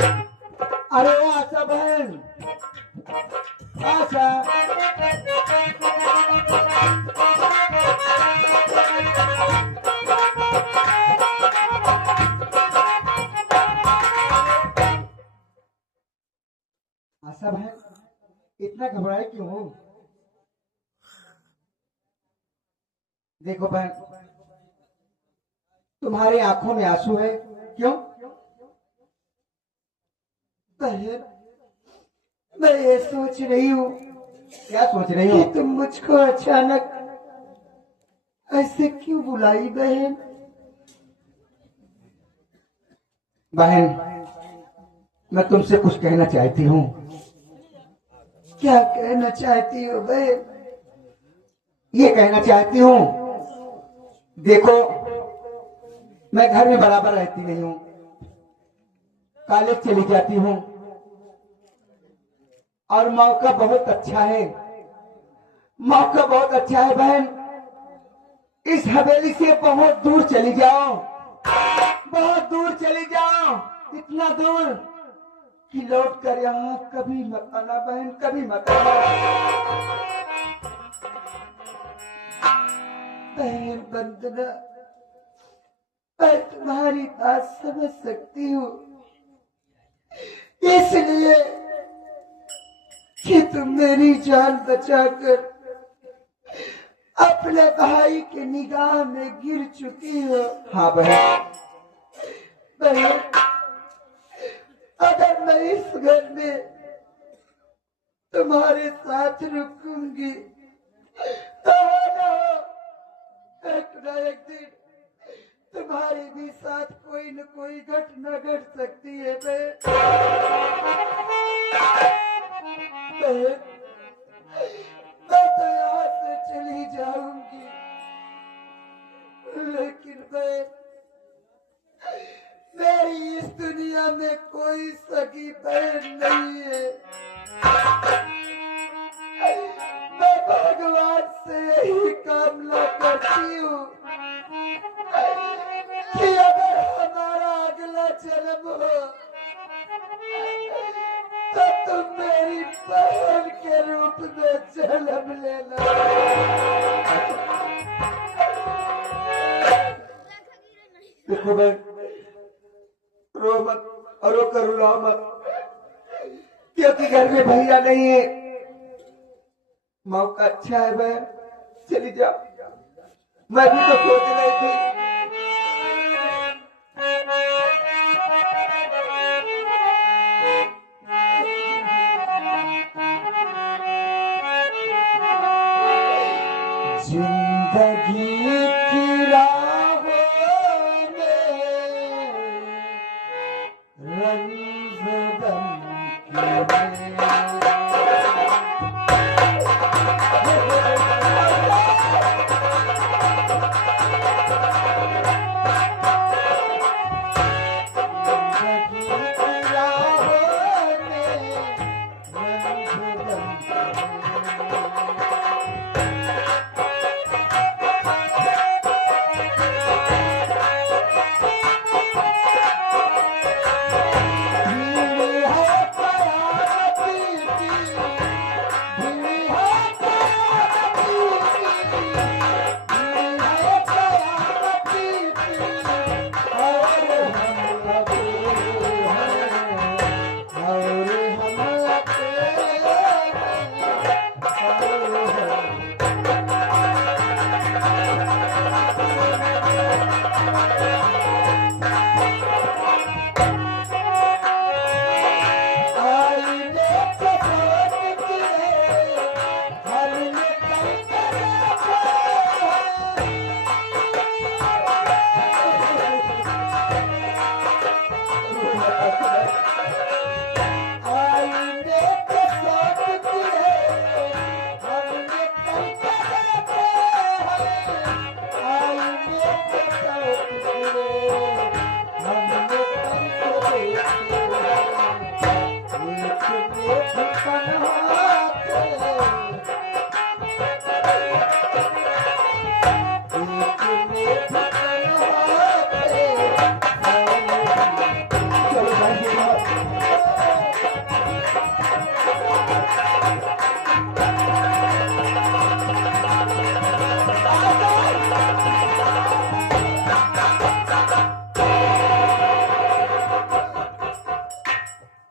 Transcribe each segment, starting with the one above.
अरे आशा बहन, आशा। आशा बहन, इतना घबराए क्यों हो? देखो बहन, तुम्हारी आंखों में आंसू है, क्यों? बहन, मैं ये सोच रही हूँ। क्या सोच रही हो? तुम मुझको अचानक ऐसे क्यों बुलाई बहन? बहन, मैं तुमसे कुछ कहना चाहती हूँ। क्या कहना चाहती हो बहन? ये कहना चाहती हूँ, देखो मैं घर में बराबर रहती नहीं हूँ, कॉलेज चली जाती हूँ और मौका बहुत अच्छा है, मौका बहुत अच्छा है बहन। इस हवेली से बहुत दूर चली जाओ, बहुत दूर चली जाओ, इतना दूर कि लौट कर यहाँ कभी मत आना बहन, कभी मत आना बहन। वंदना, मैं तुम्हारी बात समझ सकती हूँ, इसलिए कि तुम मेरी जान बचाकर अपने भाई के निगाह में गिर चुकी हो। हाँ बहन, बहन अगर मैं इस घर में तुम्हारे साथ रुकूंगी तो एक न एक दिन तुम्हारे भी साथ कोई न कोई घटना घट सकती है बहन। मैं तो यहाँ से चली जाऊंगी, लेकिन बहन मेरी इस दुनिया में कोई सगी बहन नहीं है। मैं भगवान से यही कामना करती हूँ कि अगर हमारा अगला जन्म हो तो तुम मेरी बहन के रूप में जन्म लेना। देखो बहन, रो मत और रो कर रुलाओ मत, क्योंकि घर में भैया नहीं है। मौका अच्छा है बहन, चली जाओ। मैं भी तो सोच रही थी जिंदगी की राहों में रंग गम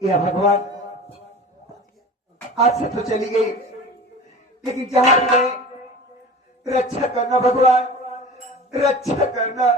या भगवान, आज से तो चली गई, लेकिन जहां भी गए रक्षा करना भगवान, रक्षा करना।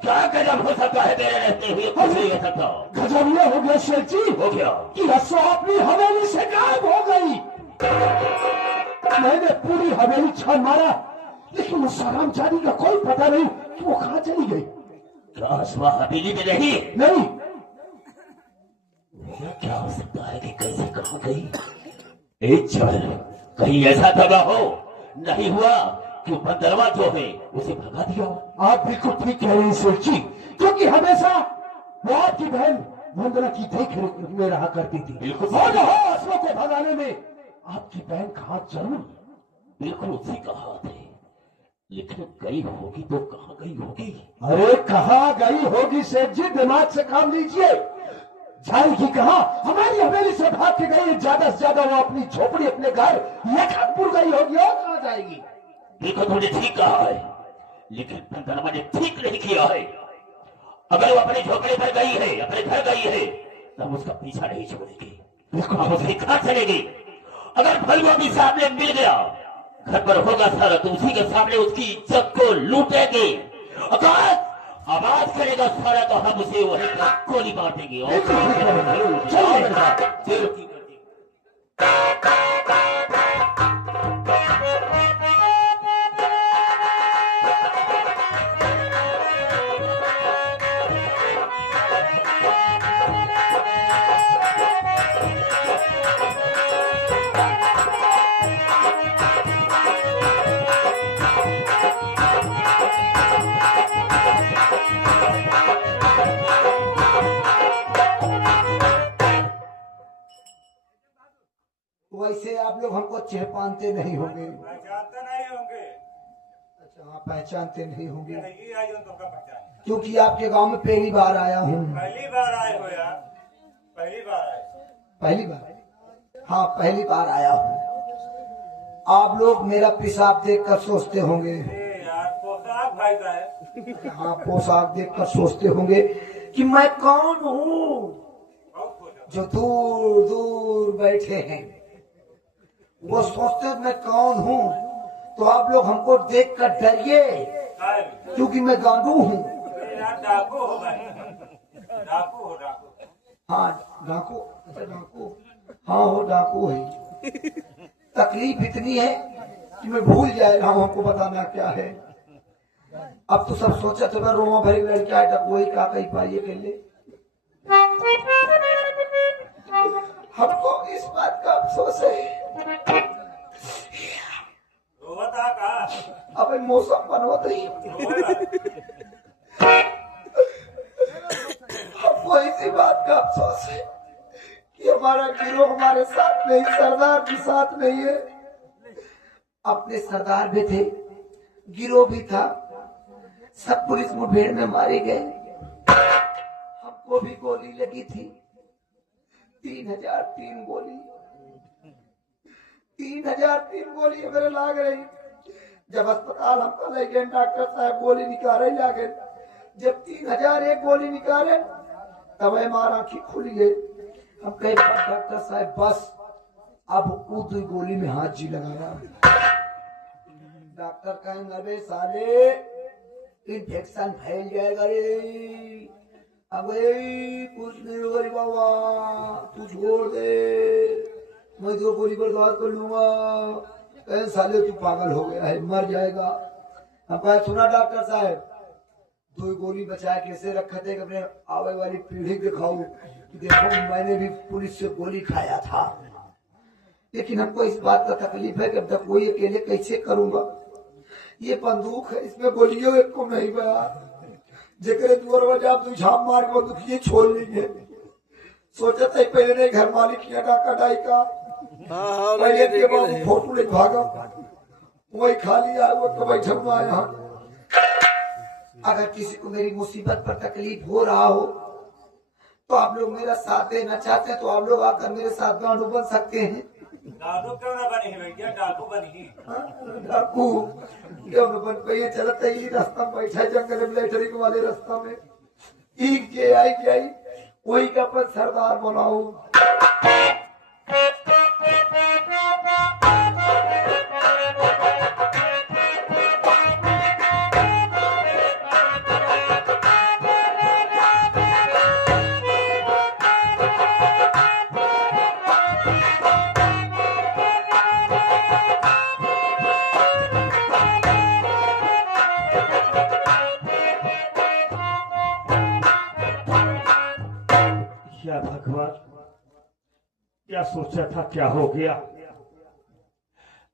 क्या गजब हो सकता है तेरे रहते हुए? कुछ नहीं हो सकता। गजब ये हो गया शेर जी, हो गया कि रस्सो अपनी हवेली से गायब हो गई। मैंने पूरी हवेली छान मारा, लेकिन उस हरामजादी का कोई पता नहीं कि वो कहाँ चली गई। क्या सुबह हवेली में नहीं? नहीं, क्या हो सकता है कि कैसे कहाँ गई? चल, कहीं ऐसा तो न हो, नहीं हुआ कि बंदरवा जो है उसे भगा दिया। आप बिल्कुल ठीक कह रहे हैं शेर जी, क्योंकि हमेशा वो आपकी बहन वंदना की देख रेख में रहा करती थी। बिल्कुल। और असुरों को भगाने में आपकी बहन का हाथ जरूर। बिल्कुल उसी का हाथ है, लेकिन गई होगी तो कहाँ गई होगी? अरे कहाँ गई होगी शेर जी, दिमाग से काम लीजिए। जाएगी कहाँ? हमारी हवेली से भाग के गई, ज्यादा से ज्यादा वो अपनी झोपड़ी, अपने घर लखनपुर गई होगी, और कहाँ जाएगी? देखो तुमने ठीक कहा है, लेकिन बंदरवा ने ठीक नहीं किया है। अगर वो अपने झोपड़े पर गई है, अपने घर गई है, तब उसका पीछा नहीं छोड़ेगी। अब उसके घर चलेगी। अगर फलगो भी सामने मिल गया, घर पर होगा सारा, तो उसी के सामने उसकी इज्जत को लूटेंगे। अगर आवाज करेगा सारा, तो हम उसे वही गोली मार देंगे। और वैसे आप लोग हमको पहचानते नहीं होंगे। पहचानते नहीं होंगे। अच्छा हाँ, पहचानते नहीं होंगे, नहीं आई हो तुमका पहचान। क्योंकि आपके गांव में पहली बार आया हूँ। पहली बार आए हो यार, पहली बार आए। पहली बार? हाँ, पहली बार आया हूँ। आप लोग मेरा पेशाब देखकर सोचते होंगे, यार पोशाक फायदा है। हाँ, पोशाक देखकर सोचते होंगे कि मैं कौन हूँ। जो दूर दूर बैठे हैं वो सोचते मैं कौन हूँ, तो आप लोग हमको देखकर डरिए, क्योंकि मैं गांडू हूँ। यार डाकू हो भाई, डाकू हो डाकू। हाँ डाकू, अच्छा डाकू, हाँ हो डाकू है। तकलीफ इतनी है कि मैं भूल जा रहा हूँ हमको बताना क्या है। अब तो सब सोचा तो मैं रोमा भरी लड़का है, डकू ही का कही पाइए के लिए। हमको इस बात का अफसोस है। अब मौसम बनवत ही हमको इसी बात का अफसोस है कि हमारा गिरोह हमारे साथ नहीं, सरदार भी साथ नहीं है। अपने सरदार भी थे, गिरोह भी था, सब पुलिस मुठभेड़ में मारे गए। हमको भी गोली लगी थी, 3003 गोली, 3003 गोली मेरे लाग रही। जब अस्पताल हमको ले गए, डॉक्टर साहब गोली निकाले लागे। जब 3001 गोली निकाले, तब हमारा आंखी खुल गई। हम कहे डॉक्टर साहब बस अब वो 2 गोली में हाथ जी लगा रहा। डॉक्टर कहेंगे अबे साले इन्फेक्शन फैल जाएगा रे। अब कुछ नहीं होगा रे बाबा, तू छोड़ दे, मैं 2 गोली बर्दाश्त कर लूंगा। कहे साले तू पागल हो गया है, मर जाएगा। हम कहे सुना डॉक्टर साहब, 2 गोली बचा कैसे रखा थे, अपने आवे वाली पीढ़ी दिखाऊ कि देखो मैंने भी पुलिस से गोली खाया था। लेकिन हमको इस बात का तकलीफ है कि अब तक कोई अकेले कैसे करूंगा। ये बंदूक है, इसमें गोलियों एक को नहीं बया, जेकरे दुआर वजह आप झाप मार के बंदूक ये छोड़ लेंगे। सोचा था पहले नहीं घर मालिक किया डाका डाई का, पहले के बाबू फोटो ले भागा, वही खा लिया वो तो बैठा हुआ यहाँ। अगर किसी को मेरी मुसीबत पर तकलीफ हो रहा हो तो आप लोग मेरा साथ देना चाहते हैं तो आप लोग आकर मेरे साथ गांडू बन सकते हैं। दादू क्यों ना बनी है भैया, डाकू बनी। डाकू क्यों न बन पाई है? चलता ही रास्ता में बैठा है जंगल में लेटरिंग वाले रास्ता में। एक जे आई के आई वही का अपन सरदार बनाऊ। क्या भगवान, क्या सोचा था, क्या हो गया?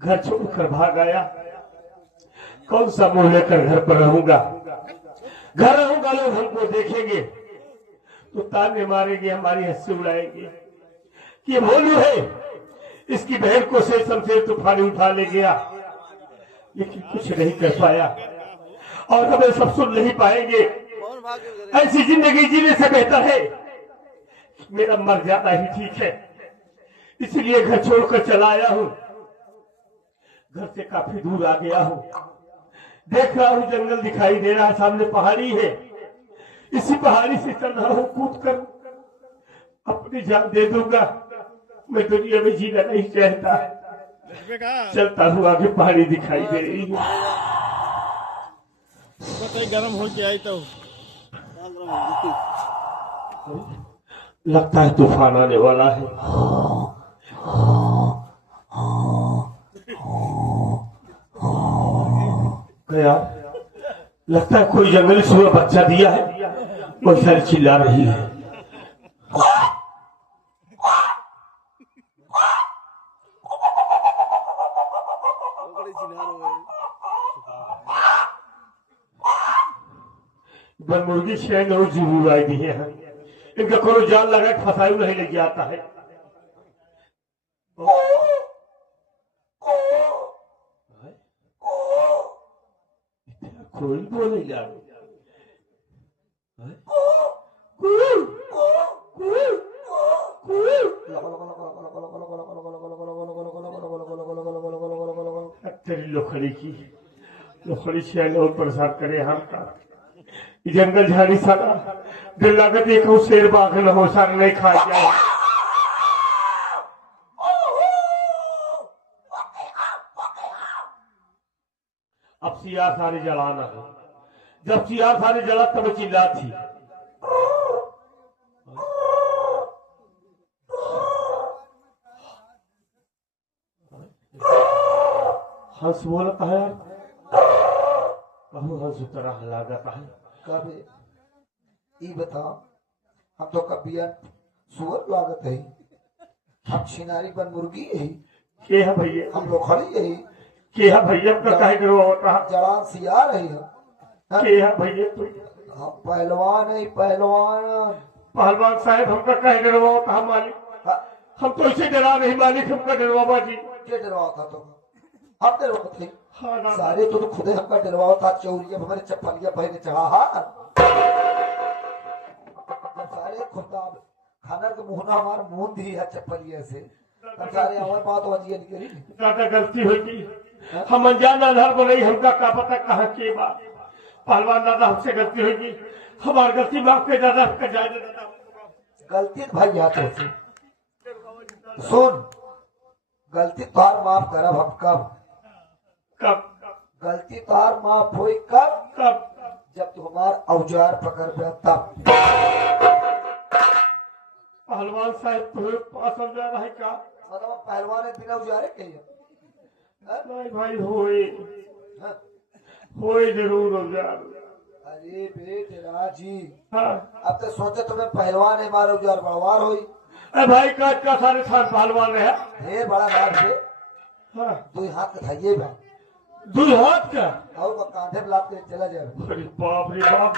घर छोड़कर भाग आया। कौन सा मुंह लेकर घर पर रहूंगा? घर रहूंगा लोग हमको देखेंगे तो ताने मारेंगे, हमारी हंसी उड़ाएंगे। ये भोलू है, इसकी बहन को से शमशेर तूफानी उठा ले गया, लेकिन कुछ नहीं कर पाया और हमें सब सुन नहीं पाएंगे। ऐसी जिंदगी जीने से बेहतर है मेरा मर जाना ही ठीक है। इसलिए घर छोड़कर चला आया हूं। घर से काफी दूर आ गया हूं। देख रहा हूं जंगल दिखाई दे रहा है, सामने पहाड़ी है। इसी पहाड़ी से चल रहा हूं, कूद कर अपनी जान दे दूंगा। मैं दुनिया में जीना नहीं चाहता। चलता हूं, आगे पहाड़ी दिखाई दे रही है। गरम हो के आई तो लगता है तूफान आने वाला है। गया, लगता है कोई जंगली सुअर बच्चा दिया है, कोई सारी चिल्ला रही है। बनमुर्गी शेर और जीव आई दी है। इनका कोनो जाल लगा के फसायु नहीं लग जाता है। कोई बोले जा तेरी लोखड़ी की लोखड़ी शेर और परेशान करे हम का जंगल झाड़ी सारा दिल लागत एक शेर बाघ न हो सर नहीं खा जाए। अब सियार सारी जलाना है। जब सियार सारी जला तब चिल्ला थी। हंस बोलता है यार, कहूँ हंस तरह लागता है। कभी ई बताओ, हम तो कबियन सुअर लागत है, हम छिनारी बन मुर्गी है, के है भैया, हम लोखड़ी है, के है भैया का काहे करवा होता है, जड़ान सियार है, के है भैया तू, हम पहलवान है, पहलवान। पहलवान साहब हमका काहे डरवा होता है मालिक? हम तो इसे डरा नहीं मालिक, हमका डरवा बाजी क्या डरवा था तो हम डरवा थे। हाँ ना सारे तो खुदे हमका डरवा था। चौरिया हमारे चप्पलिया पहने चढ़ा सारे खुदा खाना के मुहना हमार मुंह दी है चप्पलिया से। तब सारे हमारे बात वजिया निकली। ज्यादा गलती होगी, हम अनजान आधार बनाई, हमका का पता कहाँ के बात। पहलवान दादा हमसे गलती होगी, हमारी गलती माफ कर दादा, हमका जाए दादा। गलती भाई यहाँ तो सुन, गलती तार माफ करब हम कब? कब? गलती तार माफ हुई कब? कब? जब तू हमार औजार पकड़ पे तब। पहलवान साहब तुम्हें पास समझा रहा है का? मतलब पहलवान बिना औजारे के नहीं भाई होए जरूर औजार। अरे बेटे राजी, हाँ। अब तो सोचे तुम्हें पहलवान है, मारो औजार बड़वार हुई। अरे भाई काट का सारे साथ पहलवान है। ढेर बड़ा नाम से हाँ। 2 हाथ का थाइए बा, 2 हाथ का और कांधे में लाद के चला जाए। अरे बाप रे बाप।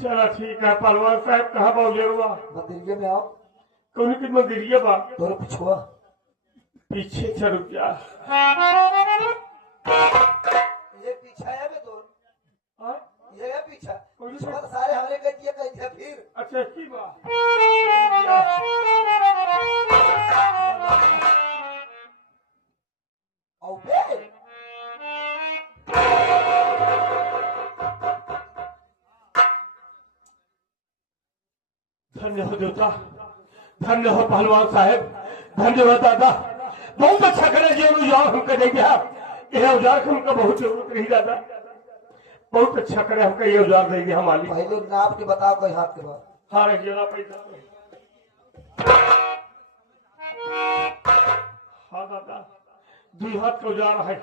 चला ठीक है, पहलवान साहब कहाँ बाउजरवा? मंदिर में आओ, कौन की मंदिरिया बा? तोरे पिछुआ पीछे चल जा। ये पीछा है बे तोर, ये है पीछा। सब सारे हमारे कहती है फिर अच्छा की बात औ बे धन्य हो देवता, धन्य हो पहलवान साहेब, धन्य हो दादा। बहुत अच्छा करे जी औजार हमको दे दिया। यह औजार की हमको बहुत जरूरत रही दादा। बहुत अच्छा करे हमको ये औजार दे दिया मालिक। पहले नाप के बताओ कोई हाथ के बाद हाँ रे जेला पैसा। हाँ दादा, 2 हाथ का औजार है,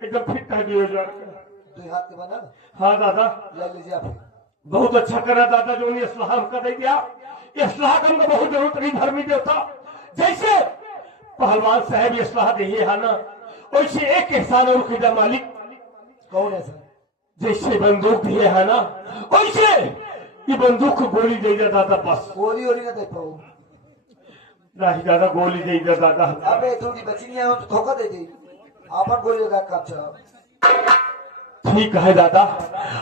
एकदम फिट है 2 औजार का। 2 हाथ के बना हाँ दादा, ले लीजिए आप। बहुत अच्छा करा दादा जो ने इस्लाह हमका दे दिया। इस्लाह का हमको बहुत जरूरत रही धर्मी देवता। जैसे पहलवान साहब इस्लाह दे है ना, वैसे एक एहसान और खुदा मालिक। कौन है सर? जैसे बंदूक दिए है ना, वैसे ये बंदूक को गोली दे दिया दादा। बस गोली ओली ना दे पाऊ। नहीं दादा, गोली दे दिया दादा। अबे थोड़ी बची नहीं है तो धोखा दे दी। आपन गोली लगा काम चलाओ। ठीक है दादा,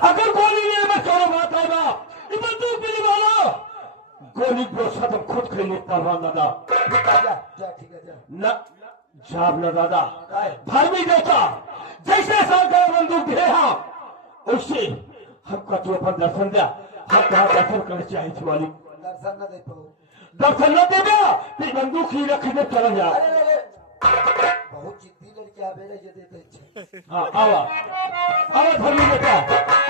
अगर गोली नहीं मैं चलो बात होगा, ये बंदूक भी निकालो। गोली को खत्म खुद खेलने पहलवान दादा। जा ठीक है जा। न जाब न दादा, धर्मी देवता जैसे सरकार बंदूक दिए हाँ, उससे हमका तो अपन दर्शन दिया। हम कहा दर्शन करना चाहिए थे मालिक। दर्शन न दे पाऊ। दर्शन न दे दिया फिर बंदूक ही रखने चला जा। अरे बहुत जिद्दी लड़की आ बेरे ये देते अच्छे। हाँ आवा आवा धर्मी देवता,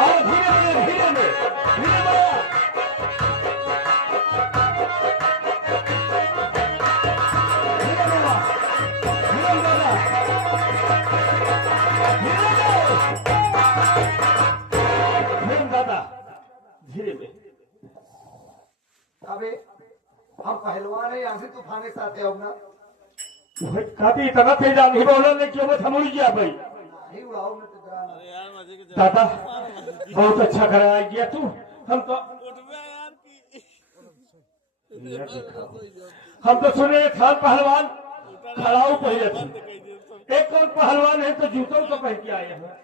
आवा धीरे धीरे धीरे धीरे में। अबे हम पहलवान है, यहाँ से तूफाने साथे हो ना। काफी इतना तेज आंधी बोला ने क्यों मैं थमुड़ी गया भाई। नहीं उड़ाओ न तो डराना। दादा बहुत अच्छा कराया गया तू। हम तो सुने खान पहलवान खड़ाऊ पहले थे। एक और पहलवान है तो जूतों तो पहन के आए हैं।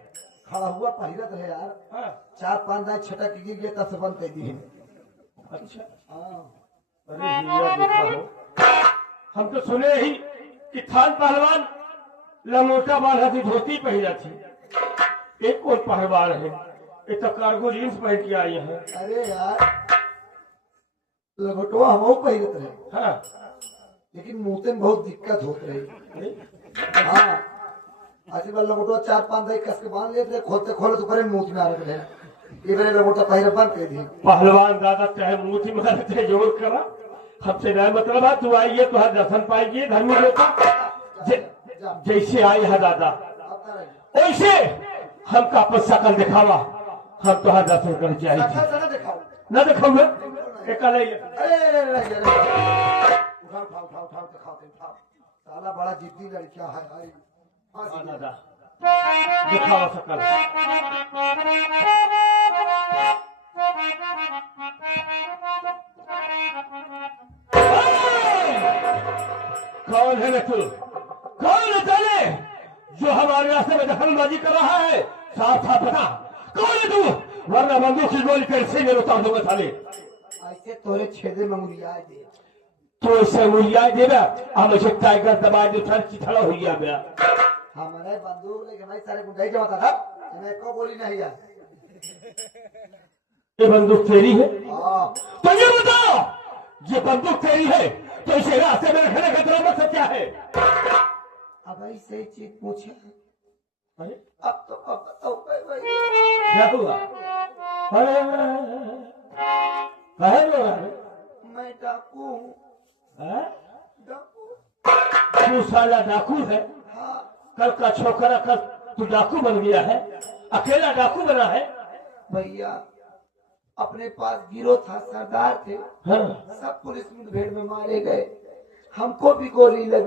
खड़ा हुआ पहिरत है यार। हाँ। 4-5 दांत छटक गिर गया तब से बंद कर दिए। अच्छा, हाँ अरे ये देखा हो। हम तो सुने ही कि खान पहलवान लंगोटा वाला थी, धोती पहना थी। एक और पहलवान है ये तो कार्गो जींस पहन के आए हैं। अरे यार लंगोटवा हम पहिरत रहे। हाँ लेकिन मुंहते में बहुत दिक्कत होत रही। हाँ आज बार लंगोटवा 4-5 दांत कस के बांध लेते, खोलते खोले तो करे मुंह में आ रहे। ये मेरे लंगोटा पहिरे बंद कर दिए। पहलवान दादा चाहे मूठी मारे चाहे जोर करा, हमसे नहीं मतलब है। तू आइए तो दर्शन पाइए धर्मी देवता। जैसे आए है दादा वैसे हमका अपन शकल दिखावा, हम तो दर्शन कर चाहिए। न दिखाओ साला बड़ा जिद्दी लड़किया है। दादा दिखाओ शकल। कौन है तू? कौन है चले जो हमारे रास्ते में दखलबाजी कर रहा है? साफ साफ बता कौन है तू, वरना बंदूक की गोली तेरे सीने में उतार दूंगा साले। ऐसे तोरे छेदे में मुरिया दे तो इससे मुरिया देगा, हम मुझे टाइगर दबा दे चिथड़ा हो गया मेरा। हमारे बंदूक लेके भाई सारे गुंडे जमा था मैं को गोली नहीं है। ये बंदूक तेरी है? हाँ तो ये बताओ ये बंदूक तेरी है तो इसे रास्ते में रखने का तेरा मकसद क्या है? अब ऐसे ही चीज पूछे। अरे अब तो अब बताओ भाई क्या हुआ? अरे कहे लो मैं डाकू हूँ। डाकू तू साला डाकू है? हाँ कल का छोकरा कल तू डाकू बन गया है, अकेला डाकू बना है? भैया अपने पास गिरो था, सरदार थे। हाँ। सब पुलिस मुठभेड़ में मारे गए, हमको भी गोली लगी।